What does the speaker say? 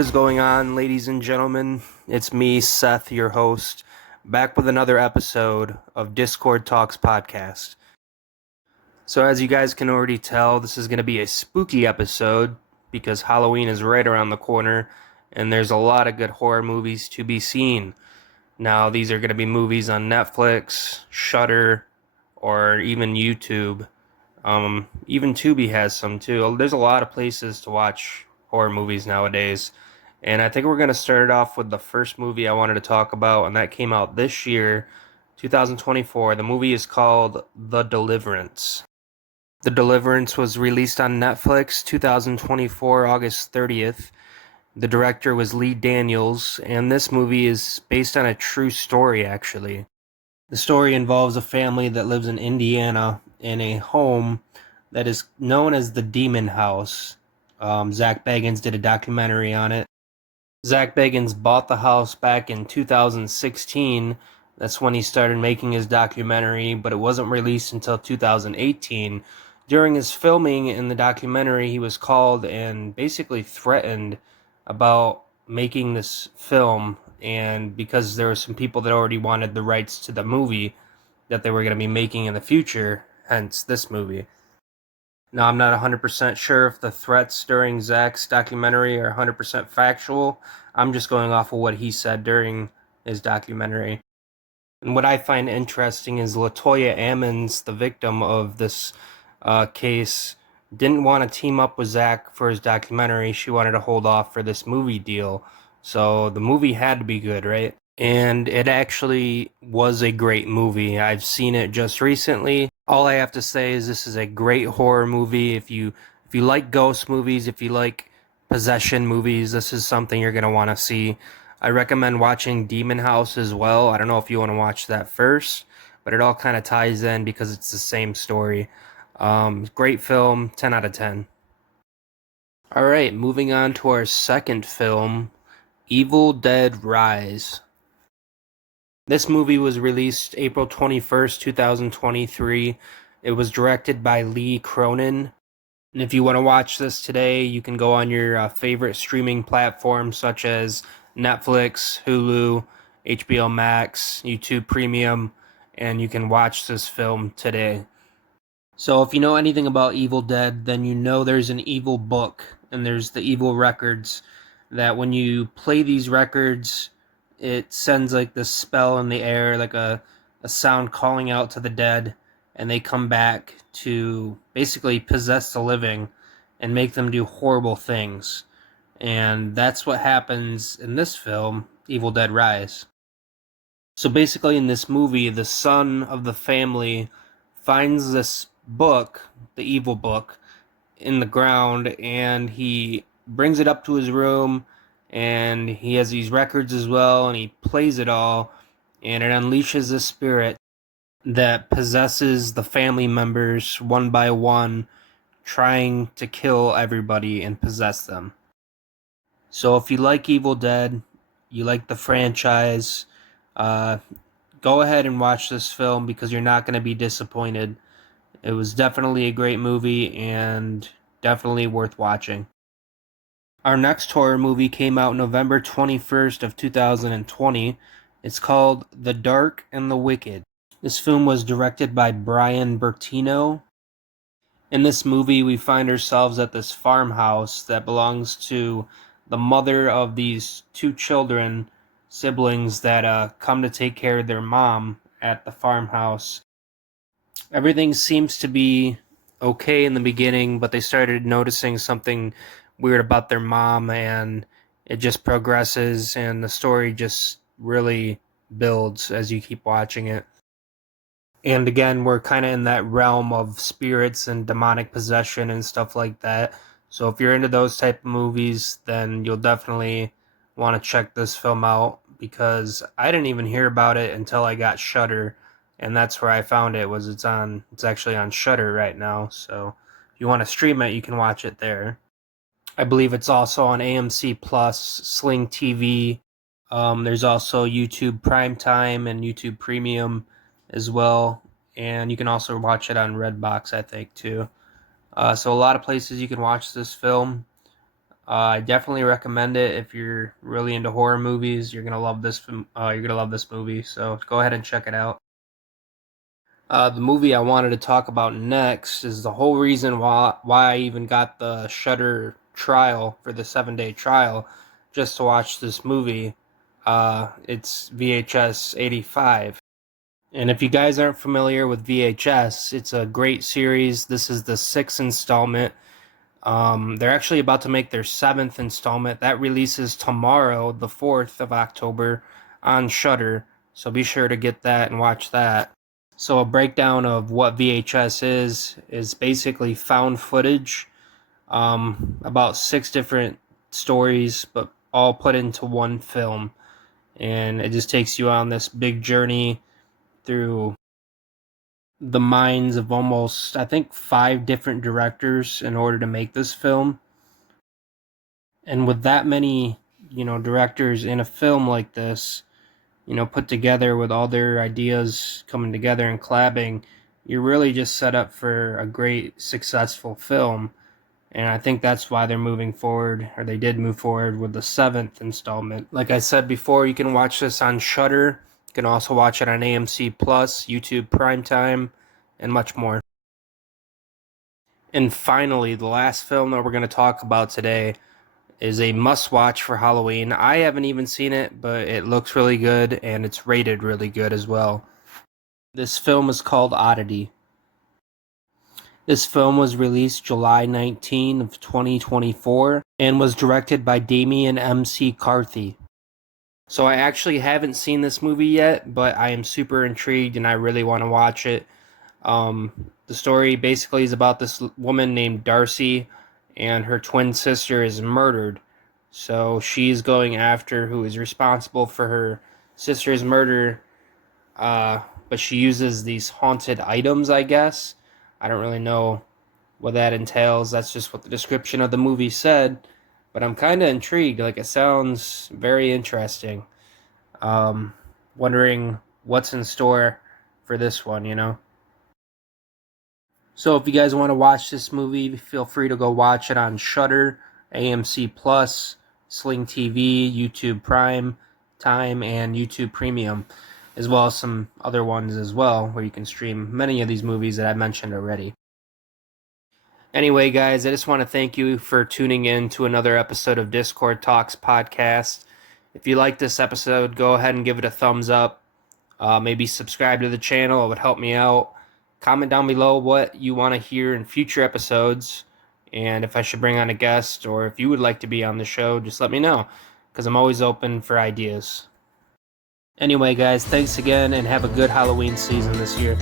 What is going on, ladies and gentlemen? It's me, Seth, your host, back with another episode of Discord Talks Podcast. So, as you guys can already tell, this is going to be a spooky episode because Halloween is right around the corner and there's a lot of good horror movies to be seen. Now, these are going to be movies on Netflix, Shudder, or even YouTube. Even Tubi has some too. There's a lot of places to watch horror movies nowadays. And I think we're going to start it off with the first movie I wanted to talk about, and that came out this year, 2024. The movie is called The Deliverance. The Deliverance was released on Netflix 2024, August 30th. The director was Lee Daniels, and this movie is based on a true story, actually. The story involves a family that lives in Indiana in a home that is known as the Demon House. Zach Bagans did a documentary on it. Zach Bagans bought the house back in 2016. That's when he started making his documentary, but it wasn't released until 2018. During his filming in the documentary, he was called and basically threatened about making this film, and because there were some people that already wanted the rights to the movie that they were going to be making in the future, hence this movie. Now, I'm not 100% sure if the threats during Zach's documentary are 100% factual. I'm just going off of what he said during his documentary. And what I find interesting is LaToya Ammons, the victim of this case, didn't want to team up with Zach for his documentary. She wanted to hold off for this movie deal. So the movie had to be good, right? And it actually was a great movie. I've seen it just recently. All I have to say is this is a great horror movie. If you like ghost movies, if you like possession movies, this is something you're going to want to see. I recommend watching Demon House as well. I don't know if you want to watch that first, but it all kind of ties in because it's the same story. Great film, 10 out of 10. All right, moving on to our second film, Evil Dead Rise. This movie was released April 21st, 2023. It was directed by Lee Cronin. And if you want to watch this today, you can go on your favorite streaming platforms such as Netflix, Hulu, HBO Max, YouTube Premium, and you can watch this film today. So if you know anything about Evil Dead, then you know there's an evil book and there's the evil records that when you play these records, it sends like this spell in the air, like a sound calling out to the dead, and they come back to basically possess the living and make them do horrible things. And that's what happens in this film, Evil Dead Rise. So basically in this movie, the son of the family finds this book, the evil book, in the ground, and he brings it up to his room, and he has these records as well, and he plays it all, and it unleashes a spirit that possesses the family members one by one, trying to kill everybody and possess them. So if you like Evil Dead, you like the franchise, go ahead and watch this film because you're not going to be disappointed. It was definitely a great movie and definitely worth watching. Our next horror movie came out November 21st of 2020. It's called The Dark and the Wicked. This film was directed by Brian Bertino. In this movie, we find ourselves at this farmhouse that belongs to the mother of these two siblings that come to take care of their mom at the farmhouse. Everything seems to be okay in the beginning, but they started noticing something weird about their mom, and it just progresses, and the story just really builds as you keep watching it. And again, we're kind of in that realm of spirits and demonic possession and stuff like that. So if you're into those type of movies, then you'll definitely want to check this film out, because I didn't even hear about it until I got Shudder, and that's where I found it. It's actually on Shudder right now. So if you want to stream it, you can watch it there. I believe it's also on AMC Plus, Sling TV. There's also YouTube Primetime and YouTube Premium as well, and you can also watch it on Redbox, I think, too. So a lot of places you can watch this film. I definitely recommend it if you're really into horror movies. You're gonna love this. You're gonna love this movie. So go ahead and check it out. The movie I wanted to talk about next is the whole reason why I even got the Shudder trial for the 7-day trial, just to watch this movie. It's VHS 85. And if you guys aren't familiar with VHS, it's a great series. This is the sixth installment. They're actually about to make their seventh installment. That releases tomorrow, the 4th of October, on Shudder. So be sure to get that and watch that. So a breakdown of what VHS is basically found footage, about 6 different stories, but all put into one film. And it just takes you on this big journey through the minds of almost, I think, 5 different directors in order to make this film. And with that many, directors in a film like this, put together with all their ideas coming together and collabing, you're really just set up for a great, successful film. And I think that's why they're moving forward, or they did move forward with the 7th installment. Like I said before, you can watch this on Shudder. You can also watch it on AMC Plus, YouTube Primetime, and much more. And finally, the last film that we're going to talk about today is a must-watch for Halloween. I haven't even seen it, but it looks really good, and it's rated really good as well. This film is called Oddity. This film was released July 19 of 2024 and was directed by Damien M.C. Carthy. So I actually haven't seen this movie yet, but I am super intrigued and I really want to watch it. The story basically is about this woman named Darcy, and her twin sister is murdered. So she's going after who is responsible for her sister's murder, but she uses these haunted items, I guess. I don't really know what that entails. That's just what the description of the movie said. But I'm kind of intrigued. Like, it sounds very interesting. Wondering what's in store for this one. So if you guys want to watch this movie, feel free to go watch it on Shudder, AMC Plus, Sling TV, YouTube Prime Time, and YouTube Premium, as well as some other ones as well, where you can stream many of these movies that I mentioned already. Anyway, guys, I just want to thank you for tuning in to another episode of Discord Talks Podcast. If you like this episode, go ahead and give it a thumbs up. Maybe subscribe to the channel. It would help me out. Comment down below what you want to hear in future episodes, and if I should bring on a guest, or if you would like to be on the show, just let me know, because I'm always open for ideas. Anyway, guys, thanks again, and have a good Halloween season this year.